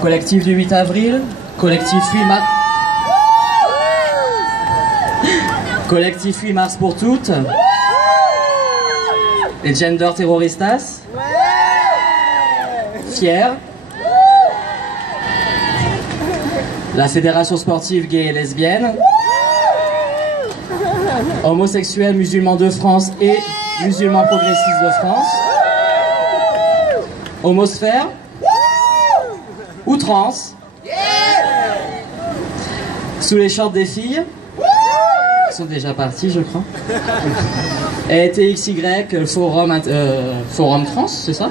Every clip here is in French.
Collectif du 8 avril, collectif 8 mars... Collectif 8 mars pour toutes. Les Gender Terroristas. Fier. La Fédération sportive gay et lesbienne. Homosexuels musulmans de France et musulmans progressistes de France. Homosphère. Outrance. Sous les shorts des filles. Ils sont déjà partis, je crois. Et TXY, Forum Trans, c'est ça?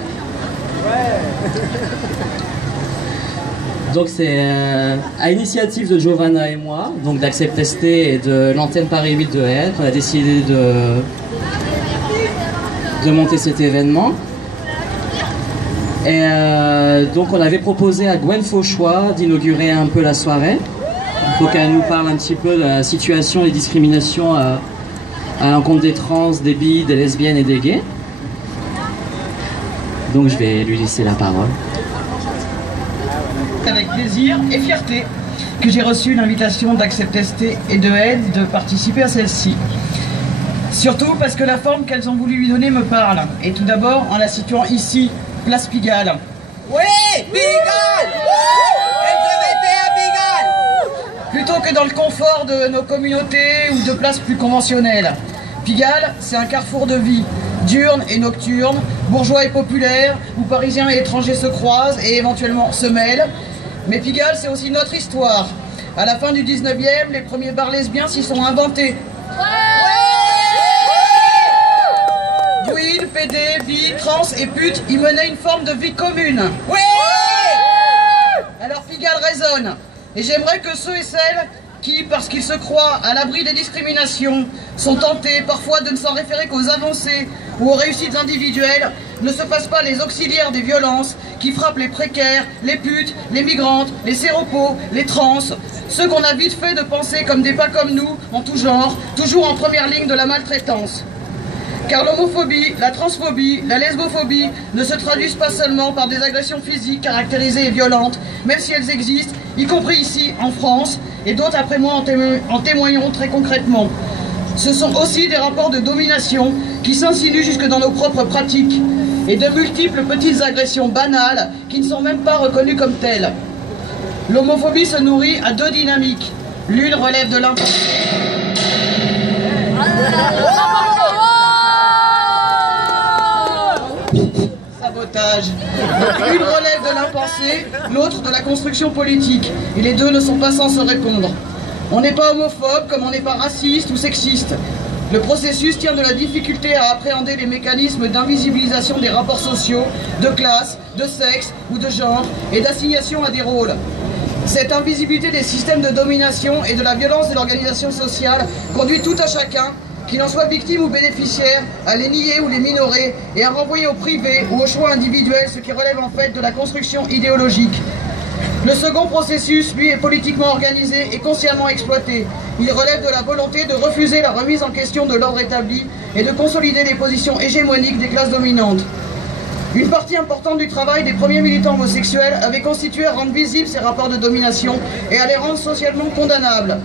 Donc c'est à l'initiative de Giovanna et moi, donc d'Accept ST et de l'antenne Paris 8 de L, qu'on a décidé de monter cet événement. Et donc on avait proposé à Gwen Fauchois d'inaugurer un peu la soirée. Pour qu'elle nous parle un petit peu de la situation et des discriminations à l'encontre des trans, des bi, des lesbiennes et des gays. Donc je vais lui laisser la parole. Avec plaisir et fierté que j'ai reçu l'invitation d'Accept ST et de Aide de participer à celle-ci. Surtout parce que la forme qu'elles ont voulu lui donner me parle. Et tout d'abord en la situant ici, place Pigalle. Oui, Pigalle! LGBT à Pigalle! Plutôt que dans le confort de nos communautés ou de places plus conventionnelles. Pigalle, c'est un carrefour de vie, diurne et nocturne, bourgeois et populaire, où parisiens et étrangers se croisent et éventuellement se mêlent. Mais Pigalle, c'est aussi notre histoire. À la fin du 19e, les premiers bars lesbiens s'y sont inventés. Druides, PD, bi, trans et putes y menaient une forme de vie commune. Oui! Alors Pigalle résonne. Et j'aimerais que ceux et celles qui, parce qu'ils se croient à l'abri des discriminations, sont tentés parfois de ne s'en référer qu'aux avancées ou aux réussites individuelles, ne se fassent pas les auxiliaires des violences qui frappent les précaires, les putes, les migrantes, les séropos, les trans, ceux qu'on a vite fait de penser comme des pas comme nous, en tout genre, toujours en première ligne de la maltraitance. Car l'homophobie, la transphobie, la lesbophobie ne se traduisent pas seulement par des agressions physiques caractérisées et violentes, même si elles existent, y compris ici en France, et d'autres après moi en témoigneront très concrètement. Ce sont aussi des rapports de domination qui s'insinuent jusque dans nos propres pratiques, et de multiples petites agressions banales qui ne sont même pas reconnues comme telles. L'homophobie se nourrit à deux dynamiques. L'une relève de l'impensé. Sabotage. L'une relève de l'impensé, l'autre de la construction politique. Et les deux ne sont pas sans se répondre. On n'est pas homophobe comme on n'est pas raciste ou sexiste. Le processus tient de la difficulté à appréhender les mécanismes d'invisibilisation des rapports sociaux, de classe, de sexe ou de genre et d'assignation à des rôles. Cette invisibilité des systèmes de domination et de la violence de l'organisation sociale conduit tout à chacun, qu'il en soit victime ou bénéficiaire, à les nier ou les minorer et à renvoyer au privé ou au choix individuel ce qui relève en fait de la construction idéologique. Le second processus, lui, est politiquement organisé et consciemment exploité. Il relève de la volonté de refuser la remise en question de l'ordre établi et de consolider les positions hégémoniques des classes dominantes. Une partie importante du travail des premiers militants homosexuels avait constitué à rendre visibles ces rapports de domination et à les rendre socialement condamnables.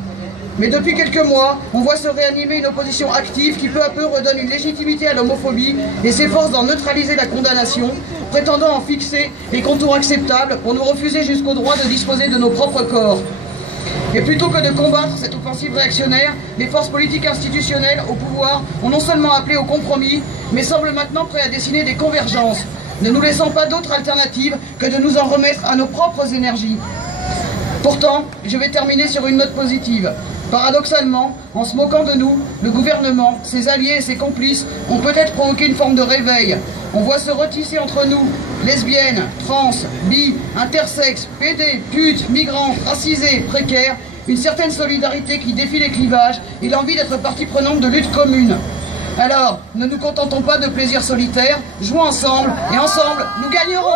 Mais depuis quelques mois, on voit se réanimer une opposition active qui peu à peu redonne une légitimité à l'homophobie et s'efforce d'en neutraliser la condamnation, prétendant en fixer les contours acceptables pour nous refuser jusqu'au droit de disposer de nos propres corps. Et plutôt que de combattre cette offensive réactionnaire, les forces politiques institutionnelles au pouvoir ont non seulement appelé au compromis, mais semblent maintenant prêts à dessiner des convergences, ne nous laissant pas d'autre alternative que de nous en remettre à nos propres énergies. Pourtant, je vais terminer sur une note positive. Paradoxalement, en se moquant de nous, le gouvernement, ses alliés et ses complices ont peut-être provoqué une forme de réveil. On voit se retisser entre nous, lesbiennes, trans, bi, intersexes, PD, putes, migrants, racisés, précaires, une certaine solidarité qui défie les clivages et l'envie d'être partie prenante de luttes communes. Alors, ne nous contentons pas de plaisirs solitaires, jouons ensemble, et ensemble, nous gagnerons.